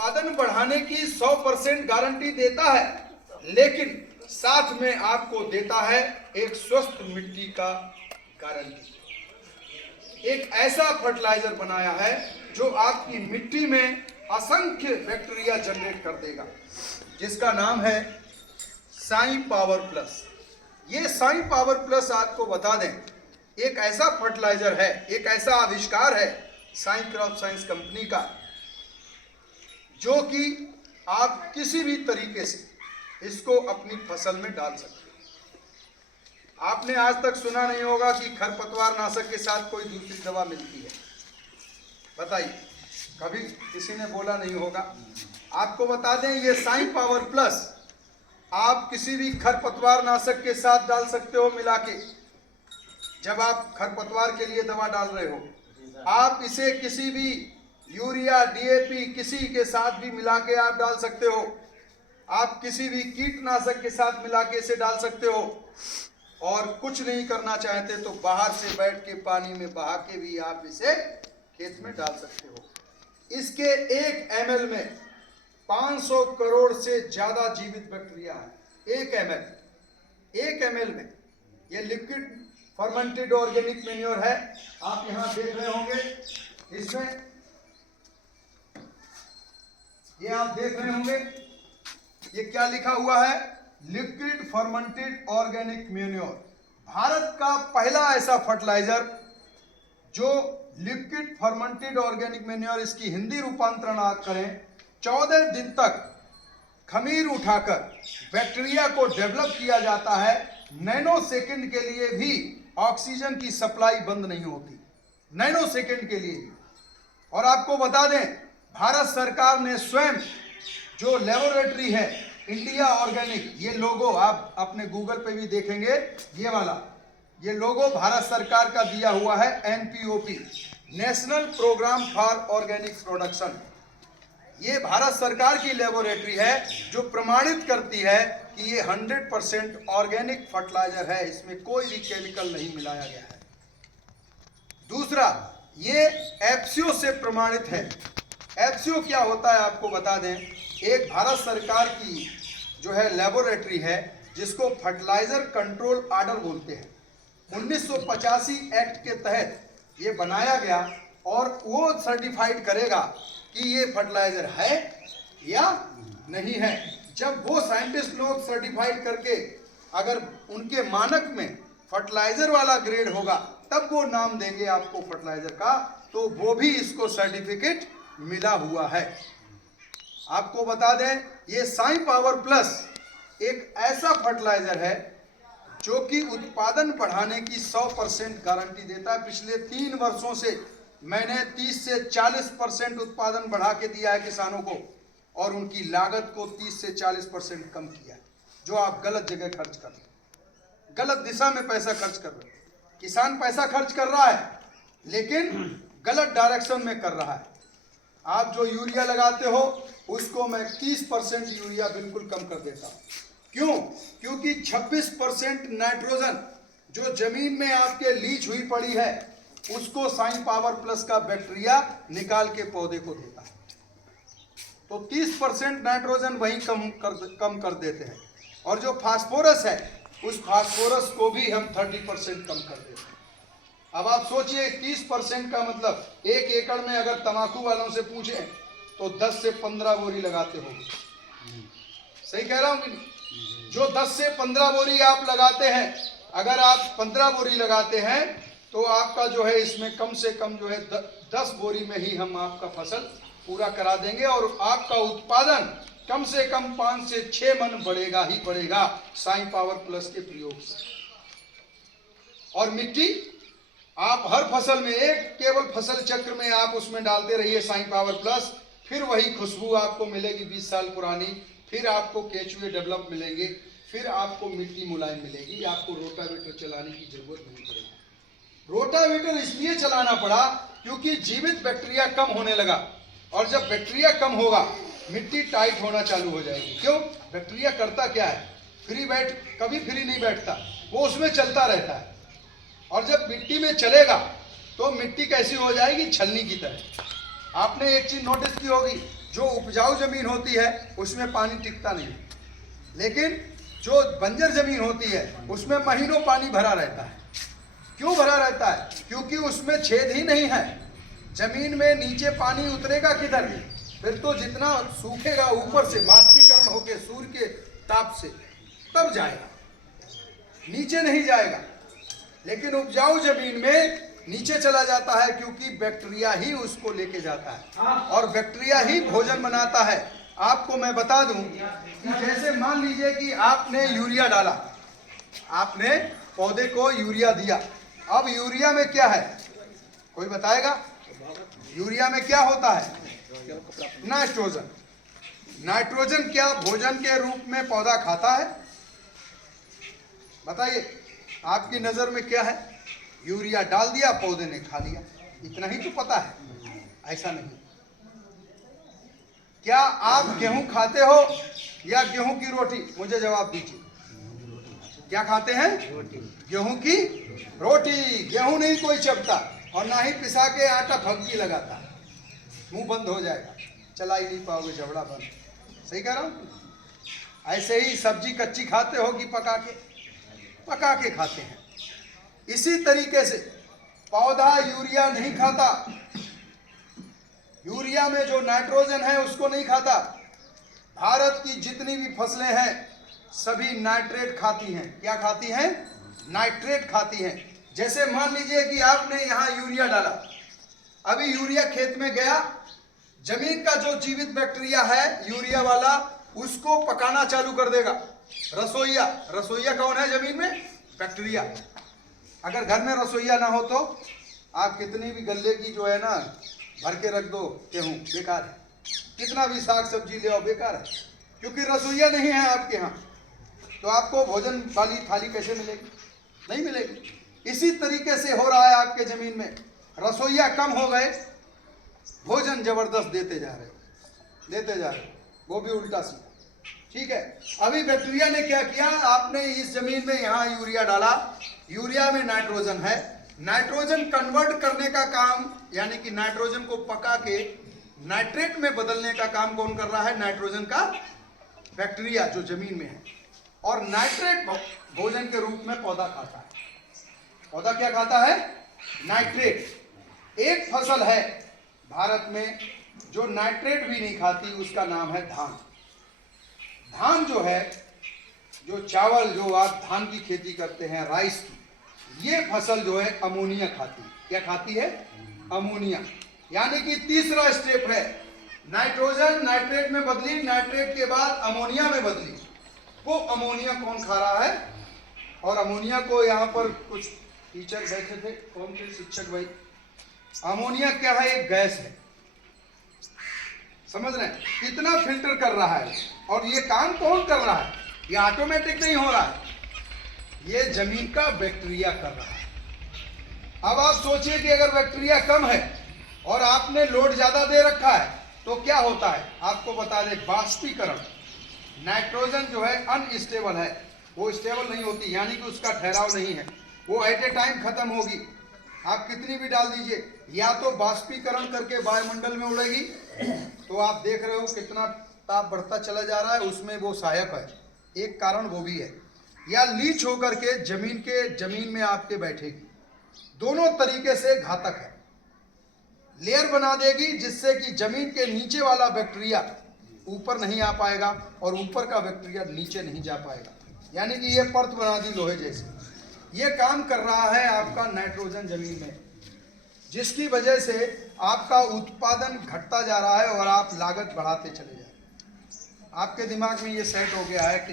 उत्पादन बढ़ाने की 100% गारंटी देता है, लेकिन साथ में आपको देता है एक स्वस्थ मिट्टी का गारंटी। एक ऐसा फर्टिलाइजर बनाया है जो आपकी मिट्टी में असंख्य बैक्टीरिया जनरेट कर देगा, जिसका नाम है साई पावर प्लस। ये साई पावर प्लस आपको बता दें, एक ऐसा फर्टिलाइजर है, एक ऐसा आविष्कार है साई क्रॉप साइंस कंपनी का, जो कि आप किसी भी तरीके से इसको अपनी फसल में डाल सकते हैं। आपने आज तक सुना नहीं होगा कि खरपतवार नाशक के साथ कोई दूसरी दवा मिलती है, बताइए, कभी किसी ने बोला नहीं होगा। आपको बता दें, ये साई पावर प्लस आप किसी भी खरपतवार नाशक के साथ डाल सकते हो मिला के। जब आप खरपतवार के लिए दवा डाल रहे हो, आप इसे किसी भी यूरिया, डीएपी किसी के साथ भी मिला के आप डाल सकते हो। आप किसी भी कीटनाशक के साथ मिला के इसे डाल सकते हो। और कुछ नहीं करना चाहते तो बाहर से बैठ के पानी में बहा के भी आप इसे खेत में डाल सकते हो। इसके 1 ml में 500 करोड़ से ज्यादा जीवित बैक्टीरिया है। 1 ml में ये लिक्विड फर्मेंटेड ऑर्गेनिक मैन्योर है। आप यहां देख रहे होंगे, इसमें ये आप देख रहे होंगे, ये क्या लिखा हुआ है, liquid fermented organic manure. Bharat का पहला ऐसा फर्टिलाइजर जो लिक्विड फर्मेंटेड ऑर्गेनिक मैन्योर, इसकी हिंदी रूपांतरण आप करें, 14 दिन तक खमीर उठाकर बैक्टीरिया को डेवलप किया जाता है। नैनो सेकंड के लिए भी ऑक्सीजन की सप्लाई बंद नहीं होती, नैनो सेकंड के लिए भी। और आपको बता दें, भारत सरकार ने स्वयं जो लेबोरेटरी है इंडिया ऑर्गेनिक, ये लोगो आप अपने गूगल पे भी देखेंगे, ये वाला ये लोगो भारत सरकार का दिया हुआ है, NPOP, national programme for organic production. ये भारत सरकार की लेबोरेटरी है जो प्रमाणित करती है कि ये 100% ऑर्गेनिक फर्टिलाइजर है, इसमें कोई भी केमिकल नहीं मिलाया गया है। दूसरा, ये एफसीओ से प्रमाणित है। एफसीओ क्या होता है आपको बता दें, एक भारत सरकार की जो है लेबोरेटरी है, जिसको फर्टिलाइजर कंट्रोल ऑर्डर बोलते हैं। 1985 एक्ट के तहत ये बनाया गया और वो सर्टिफाइड करेगा कि ये फर्टिलाइजर है या नहीं है। जब वो साइंटिस्ट लोग सर्टिफाइड करके अगर उनके मानक में फर्टिलाइजर वाला ग्रेड होगा, तब वो नाम देंगे आपको फर्टिलाइजर का, तो वो भी इसको सर्टिफिकेट मिला हुआ है। आपको बता दें, ये साई पावर प्लस एक ऐसा फर्टिलाइजर है जो कि उत्पादन बढ़ाने की 100% गारंटी देता है। पिछले 3 वर्षों से मैंने 30 से 40% उत्पादन बढ़ा के दिया है किसानों को, और उनकी लागत को 30 से 40% कम किया है। जो आप गलत जगह खर्च कर रहे हैं, गलत दिशा में पैसा खर्च कर रहे हैं। किसान पैसा खर्च कर रहा है लेकिन गलत डायरेक्शन में कर रहा है। आप जो यूरिया लगाते हो उसको मैं 30% यूरिया बिल्कुल कम कर देता हूँ। क्यों? क्योंकि 26% नाइट्रोजन जो जमीन में आपके लीच हुई पड़ी है, उसको साई पावर प्लस का बैक्टीरिया निकाल के पौधे को देता है। तो 30% नाइट्रोजन वही कम कर देते हैं। और जो फास्फोरस है, उस फास्फोरस को भी हम 30% कम कर देते हैं। अब आप सोचिए, 30% का मतलब 1 एकड़ में अगर तंबाकू वालों से पूछें तो 10 से 15 बोरी लगाते हो। सही कह रहा हूं कि नहीं? जो 10 से 15 बोरी आप लगाते हैं, अगर आप 15 बोरी लगाते हैं तो आपका जो है इसमें कम से कम जो है 10 बोरी में ही हम आपका फसल पूरा करा देंगे, और आपका उत्पादन कम से कम 5 से 6 मन बढ़ेगा ही बढ़ेगा साई पावर प्लस के प्रयोग से। और मिट्टी आप हर फसल में, एक केवल फसल चक्र में आप उसमें डालते रहिए साई पावर प्लस, फिर वही खुशबू आपको मिलेगी 20 साल पुरानी, फिर आपको केचुए डेवलप मिलेंगे, फिर आपको मिट्टी मुलायम मिलेगी, आपको रोटावेटर चलाने की जरूरत नहीं पड़ेगी। रोटावेटर इसलिए चलाना पड़ा क्योंकि जीवित बैक्टीरिया कम होने लगा, और जब बैक्टीरिया कम होगा मिट्टी टाइट होना चालू हो जाएगी। क्यों? बैक्टीरिया करता क्या है, कभी फ्री नहीं बैठता, वो उसमें चलता रहता है। और जब मिट्टी में चलेगा तो मिट्टी कैसी हो जाएगी, छलनी की तरह। आपने एक चीज नोटिस की होगी, जो उपजाऊ जमीन होती है उसमें पानी टिकता नहीं, लेकिन जो बंजर जमीन होती है उसमें महीनों पानी भरा रहता है। क्यों भरा रहता है? क्योंकि उसमें छेद ही नहीं है। जमीन में नीचे पानी उतरेगा किधर? फिर तो जितना सूखेगा ऊपर से बाष्पीकरण होकर सूर्य के ताप से तब जाएगा, नीचे नहीं जाएगा। लेकिन उपजाऊ जमीन में नीचे चला जाता है, क्योंकि बैक्टीरिया ही उसको लेके जाता है और बैक्टीरिया ही भोजन बनाता है। आपको मैं बता दूं कि जैसे मान लीजिए कि आपने यूरिया डाला, आपने पौधे को यूरिया दिया। अब यूरिया में क्या है, कोई बताएगा? यूरिया में क्या होता है? नाइट्रोजन। नाइट्रोजन क्या भोजन के रूप में पौधा खाता है? बताइए, आपकी नजर में क्या है? यूरिया डाल दिया, पौधे ने खा लिया, इतना ही तो पता है। ऐसा नहीं। क्या आप गेहूं खाते हो या गेहूं की रोटी? मुझे जवाब दीजिए, क्या खाते हैं? गेहूं की रोटी। गेहूं नहीं कोई चबता और ना ही पिसा के आटा फंकी लगाता, मुंह बंद हो जाएगा, चला ही नहीं पाओगे, जबड़ा बंद। सही कह रहा हूं? ऐसे ही सब्जी कच्ची खाते हो कि पका के खाते हैं। इसी तरीके से पौधा यूरिया नहीं खाता, यूरिया में जो नाइट्रोजन है उसको नहीं खाता। भारत की जितनी भी फसलें हैं सभी नाइट्रेट खाती हैं। क्या खाती हैं? नाइट्रेट खाती हैं। जैसे मान लीजिए कि आपने यहाँ यूरिया डाला, अभी यूरिया खेत में गया, जमीन का जो जीवित बैक्टीरिया है यूरिया वाला उसको पकाना चालू कर देगा। रसोईया कौन है जमीन में? बैक्टीरिया। अगर घर में रसोईया ना हो तो आप कितनी भी गल्ले की जो है ना भर के रख दो गेहूं, बेकार है। कितना भी साग सब्जी ले आओ, बेकार है, क्योंकि रसोईया नहीं है आपके यहाँ। तो आपको भोजन वाली थाली कैसे मिलेगी? नहीं मिलेगी। इसी तरीके से हो रहा है आपके जमीन में, रसोईया कम हो गए, भोजन जबरदस्त देते जा रहे हो, वो भी उल्टा सीधा। ठीक है, अभी बैक्टीरिया ने क्या किया? आपने इस जमीन में यहाँ यूरिया डाला, यूरिया में नाइट्रोजन है, नाइट्रोजन कन्वर्ट करने का काम, यानी कि नाइट्रोजन को पका के नाइट्रेट में बदलने का काम कौन कर रहा है? नाइट्रोजन का बैक्टीरिया जो जमीन में है। और नाइट्रेट भोजन के रूप में पौधा खाता है। पौधा क्या खाता है? नाइट्रेट। एक फसल है भारत में जो नाइट्रेट भी नहीं खाती, उसका नाम है धान। धान जो है, जो चावल, जो आप धान की खेती करते हैं, राइस की, ये फसल जो है अमोनिया खाती है। क्या खाती है? अमोनिया। यानी कि तीसरा स्टेप है, नाइट्रोजन नाइट्रेट में बदली, नाइट्रेट के बाद अमोनिया में बदली। वो अमोनिया कौन खा रहा है? और अमोनिया को यहाँ पर कुछ टीचर बैठे थे, कौन थे शिक्षक भाई? अमोनिया क्या है? एक गैस है, समझ रहे हैं? कितना फिल्टर कर रहा है, और ये काम कौन कर रहा है? ये ऑटोमेटिक नहीं हो रहा है, ये जमीन का बैक्टीरिया कर रहा है। अब आप सोचिए कि अगर बैक्टीरिया कम है और आपने लोड ज्यादा दे रखा है तो क्या होता है? आपको बता दें, बाष्पीकरण। नाइट्रोजन जो है अनस्टेबल है, वो स्टेबल नहीं होती, यानी कि उसका ठहराव नहीं है, वो एट ए टाइम खत्म होगी। आप कितनी भी डाल दीजिए, या तो बाष्पीकरण करके वायुमंडल में उड़ेगी, तो आप देख रहे हो कितना ताप बढ़ता चला जा रहा है, उसमें वो सहायक है, एक कारण वो भी है। या लीच होकर के जमीन में आपके बैठेगी, दोनों तरीके से घातक है। लेयर बना देगी जिससे कि जमीन के नीचे वाला बैक्टीरिया ऊपर नहीं आ पाएगा और ऊपर का बैक्टीरिया नीचे नहीं जा पाएगा, यानी कि ये परत बना दी लोहे जैसे। ये काम कर रहा है आपका नाइट्रोजन जमीन में, जिसकी वजह से आपका उत्पादन घटता जा रहा है और आप लागत बढ़ाते चले जा रहे हैं। आपके दिमाग में ये सेट हो गया है कि